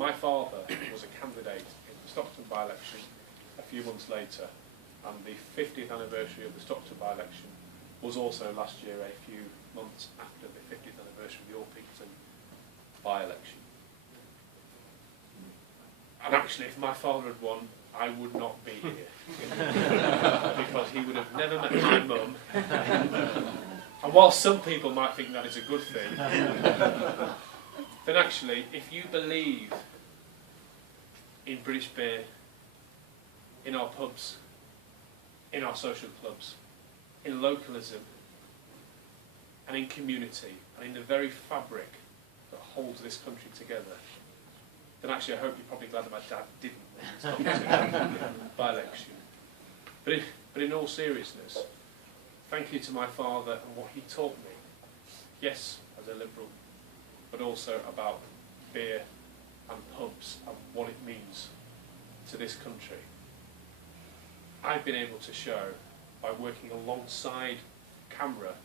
My father was a candidate in the Stockton by-election a few months later, and the 50th anniversary of the Stockton by-election was also last year, a few months after the 50th anniversary of the Orpington by-election. And actually, if my father had won, I would not be here. Because he would have never met my mum. And while some people might think that is a good thing, then actually, if you believe in British beer, in our pubs, in our social clubs, in localism, and in community, and in the very fabric that holds this country together, then actually I hope you're probably glad that my dad didn't win the by-election. But in all seriousness, thank you to my father and what he taught me, yes, as a Liberal, but also about beer and pubs and what it means to this country. I've been able to show, by working alongside CAMRA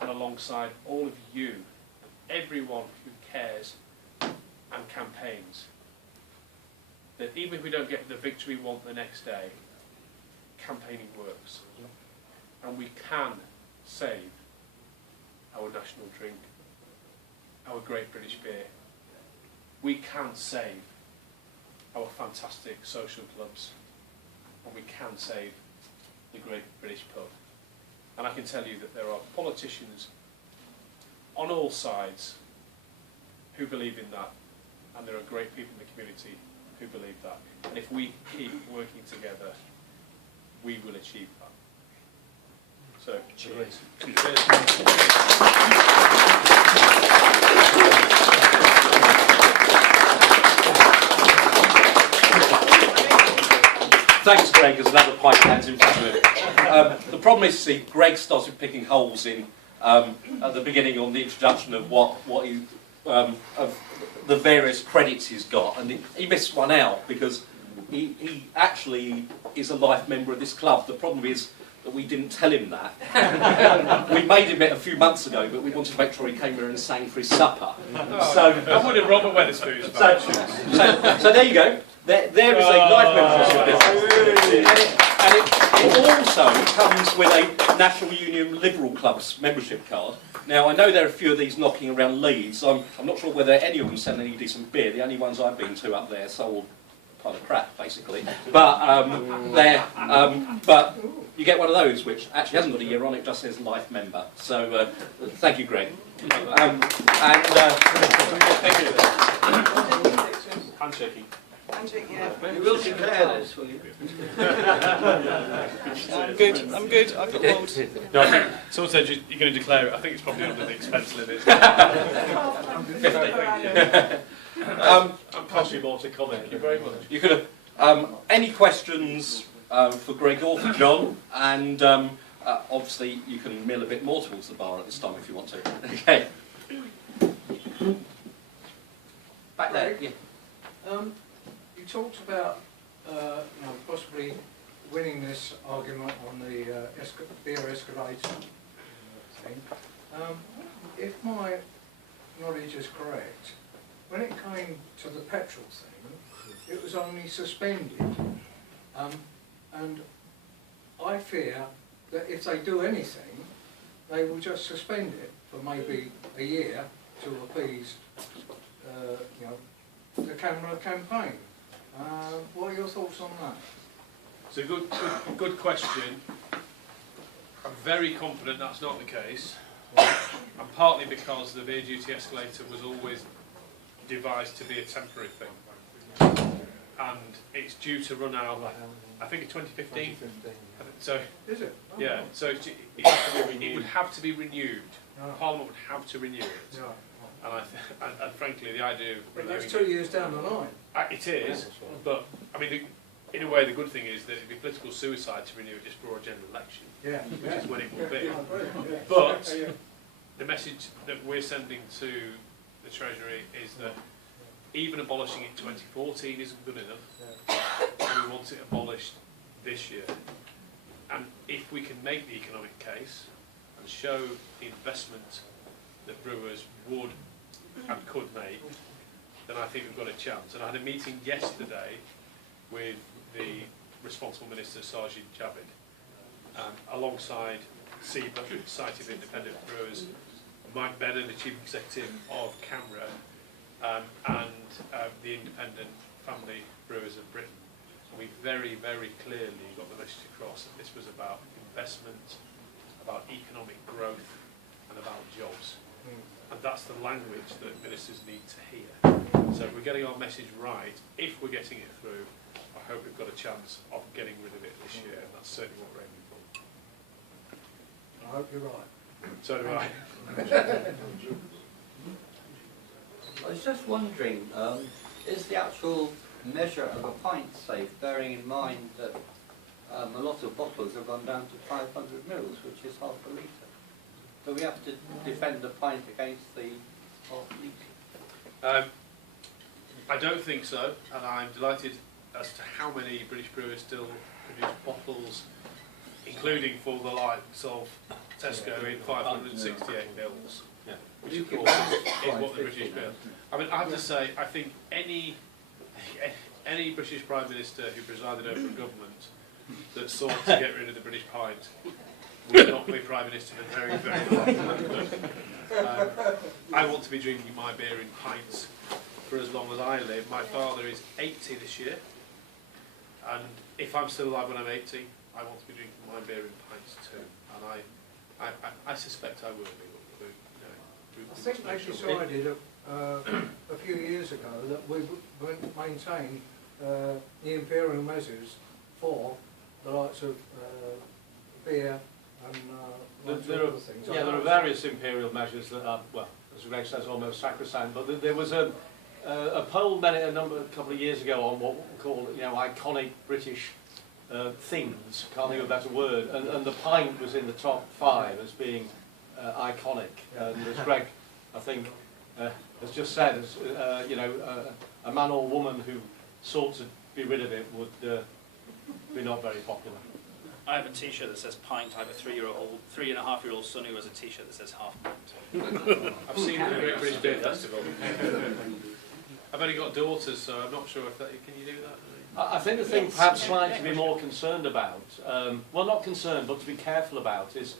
and alongside all of you, and everyone who cares and campaigns, that even if we don't get the victory we want the next day, campaigning works. And we can save our national drink, our great British beer. We can save our fantastic social clubs, and we can save the great British pub. And I can tell you that there are politicians on all sides who believe in that, and there are great people in the community who believe that. And if we keep working together, we will achieve that. So, cheers. Thanks, Greg. There's another pint hands in front of it. The problem is, see, Greg started picking holes in at the beginning on the introduction of what he of the various credits he's got, and he missed one out because he actually is a life member of this club. The problem is that we didn't tell him that. We made him it a few months ago, but we wanted to make sure he came here and sang for his supper. So I would have Robert Weatherspoon's so there you go. There is a life membership, and it also comes with a National Union Liberal Club's membership card. Now, I know there are a few of these knocking around Leeds. I'm not sure whether any of them sell any decent beer. The only ones I've been to up there sold a pile of crap, basically. But but you get one of those, which actually hasn't got a year on it, just says life member. So thank you, Greg. Thank you. Handshaking. You will declare this, will you? I'm good. I've got hold. No, someone said you're going to declare it. I think it's probably under the expense limit. 50. I'm possibly more to comment. Thank you very much. You could have any questions for Greg or for John, and obviously you can mill a bit more towards the bar at this time if you want to. Okay. Back there. Yeah. You talked about possibly winning this argument on the beer escalator thing. If my knowledge is correct, when it came to the petrol thing, it was only suspended. And I fear that if they do anything, they will just suspend it for maybe a year to appease the CAMRA campaign. What are your thoughts on that? It's a good question. I'm very confident that's not the case, and partly because the beer duty escalator was always devised to be a temporary thing, and it's due to run out, I think, in 2015. So is it? Oh, yeah. wow. So it would have to be renewed. Parliament would have to renew it. And frankly, the idea of but that's 2 years down the line. It is, but I mean, in a way, the good thing is that it'd be political suicide to renew it just for a general election, which is when it will be. But the message that we're sending to the Treasury is that even abolishing it in 2014 isn't good enough, and we want it abolished this year. And if we can make the economic case and show the investment that brewers would and could make, then I think we've got a chance. And I had a meeting yesterday with the responsible minister, Sajid Javid, alongside SEBA, Society of Independent Brewers, Mike Bennett, the Chief Executive of CAMRA, and the Independent Family Brewers of Britain. And we very, very clearly got the message across that this was about investment, about economic growth, and about jobs. And that's the language that ministers need to hear. So if we're getting our message right, if we're getting it through, I hope we've got a chance of getting rid of it this year, and that's certainly what we're aiming for. I hope you're right. So do I. I was just wondering, is the actual measure of a pint safe, bearing in mind that a lot of bottles have gone down to 500 mils, which is half a litre? Do we have to defend the pint against the half litre? I don't think so, and I'm delighted as to how many British brewers still produce bottles, including for the likes of Tesco in 568 mils, which of course is what the British bill. I mean, I have to say, I think any British Prime Minister who presided over a government that sought to get rid of the British pint would not be Prime Minister for very, very long. I want to be drinking my beer in pints for as long as I live. My father is 80 this year, and if I'm still alive when I'm 80, I want to be drinking my beer in pints too. And I suspect I will be. I think they decided a few years ago that we would maintain the imperial measures for the likes of beer and There are, other things. yeah, there are various imperial measures that are, well, as Greg says, almost sacrosanct. But there was a poll made a couple of years ago on what we call, iconic British things. Can't think of a better word. And the pint was in the top 5 as being iconic. And as Greg, I think, has just said, as, a man or woman who sought to be rid of it would be not very popular. I have a T-shirt that says pint. I have a 3.5-year-old son who has a T-shirt that says half pint. I've seen it at the Great British Beer Festival. I've only got daughters, so I'm not sure if that. Can you do that? I think the thing perhaps slightly to be more concerned about, well, not concerned, but to be careful about, is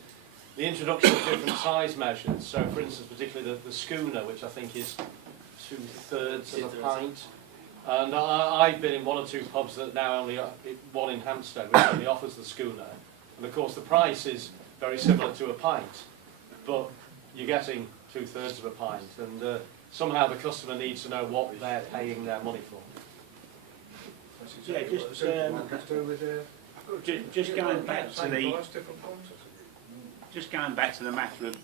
the introduction of different size measures. So, for instance, particularly the schooner, which I think is 2/3 of a pint. And I've been in 1 or 2 pubs that now only, one in Hampstead, which only offers the schooner. And of course the price is very similar to a pint, but you're getting 2/3 of a pint. And somehow the customer needs to know what they're paying their money for. Yeah, just going back to the matter of